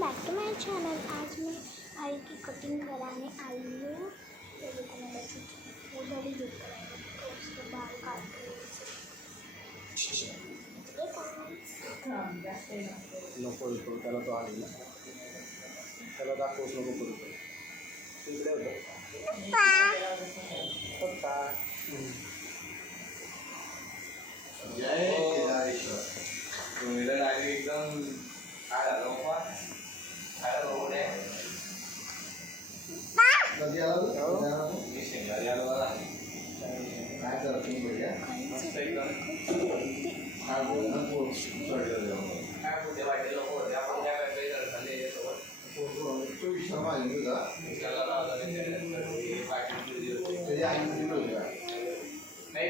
Back to my channel. आज मैं भाई की कटिंग कराने आई हूँ। तो देखो मेरा उधर ही दिख रहा है, तो उसके बाल काट रहे नको करू त्याला तो आली त्याला दाखवूच नको करू तिकडे होतं पप्पा जय केदारेश्वर तुम्ही डायरेक्ट एकदम काय झालं बाबा काय रोड आहे कधी आला मी शेंगारी आलो बघा काय करत तुम्ही भैया मस्त एकदम काय बोलते वाटे लोक होते आपण काय करतोय झाले सोबत तो विश्राम आले तुझा नाही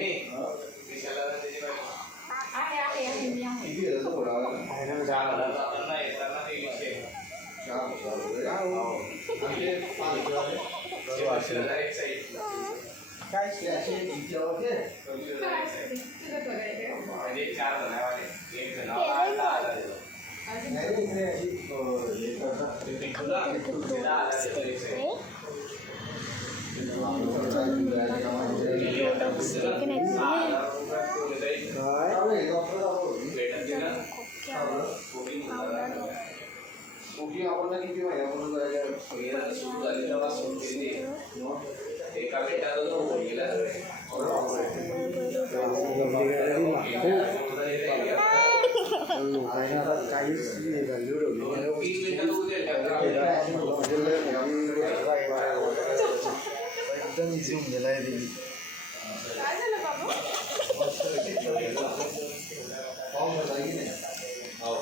विशाला त्याची किती येतो थोडा नाही येताना ते विषय काय म्हणजे 4 जण वाले एक जण आपण किती महिन्यापासून सुरू झाली तेव्हा सुरू केली एका मिनिटात गेला एकदम इझी होऊन गेला आहे काय झालं बाबू पाऊस होता की नाही हो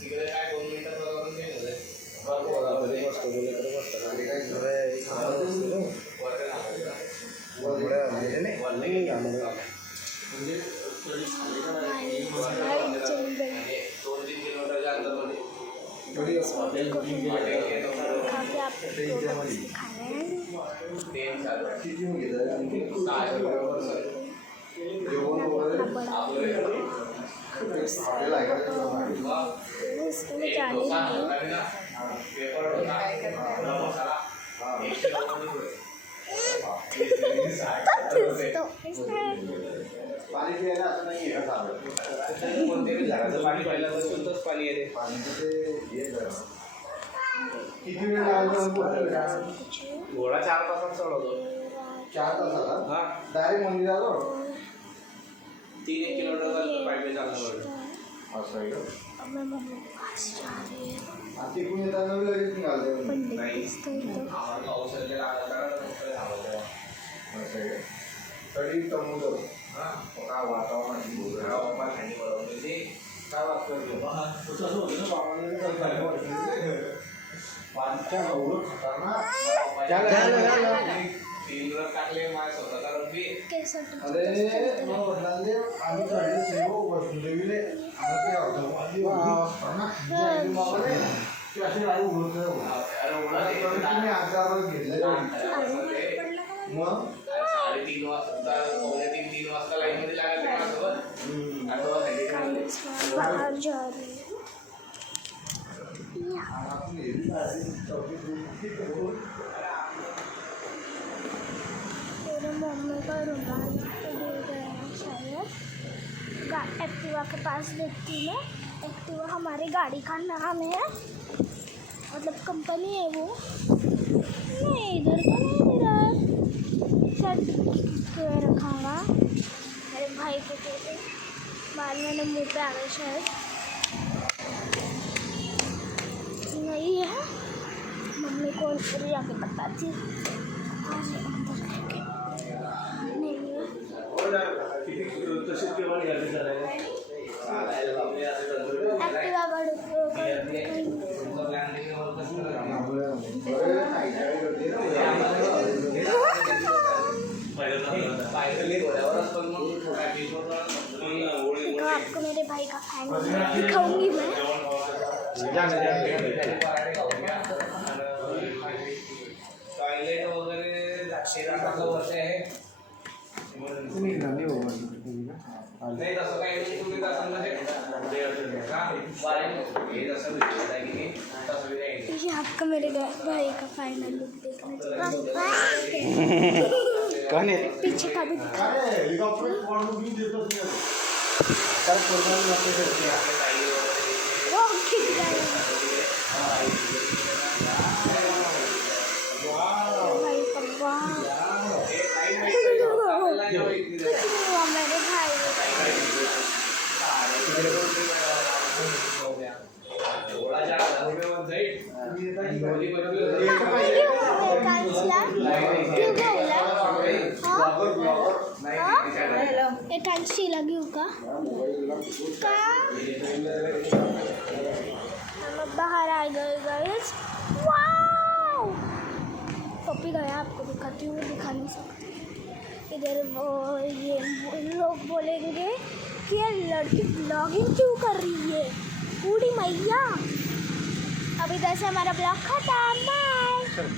तिकडे काय 2 मिनिटात बरोबर नाही पाणी प्यायला असं नाही आहे का कोणत्याही झाडाचं पाणी प्यायला तर शुद्धच पाणी येते पाणी किती वेळ घोडा 4 तासात चढवतो 4 तासाला हा डायरेक्ट मंदिराला 3 किलोमीटर पाहिजे चालणार असं आहे तिकडून येताना लगेच निघालं नाही औषध तरी तमुदर काय वातावरण थंडी बरोबर काय वाटतं टाकले माझ्या स्वतःचा अरे वडिलांनी आम्ही चढले वसुदेवीले अशी गाडी उघडत तुम्ही आकार घेतले मग 3:30 वाजता 3:30 वाजता लाईन मध्ये लागायचं मम्मी का रुमाल शायद एक्टिवा के पास देखती मैं। एक्टिवा हमारी गाड़ी का नाम है, मतलब कंपनी है वो। नहीं इधर तो नहीं दे रहा है, शायद रखाऊंगा मेरे भाई को कहते बाल मैंने मुँह पे आ गए शायद नहीं है। मम्मी को फिर आके बताती आपको मेरे भाई का फैन दिखाऊंगी मैं। टॉयलेट वगैरे 7-8 वर्ष आहे. नाही तसं काही नाही तुम्ही तसं म्हणजे का हे जसं विचारत आहे की नाही तसं नाही ये आपका मेरे भाई का फाइनल लुक देखना कौन है पीछे का भी दिखा। वो खिंच गया भाई पप्पा मेरे भाई थोडा जास्त रुपये जाईल एकांशीला घेऊ का हम बाहर आ गए गाइस। वाओ पप्पी गया आपको दिखाती हूँ, दिखा नहीं सकती। इधर ये लोग बोलेंगे कि ये लड़की ब्लॉगिंग क्यों कर रही है, बूढ़ी मैया। अब इधर से हमारा ब्लॉग खत्म। बाय।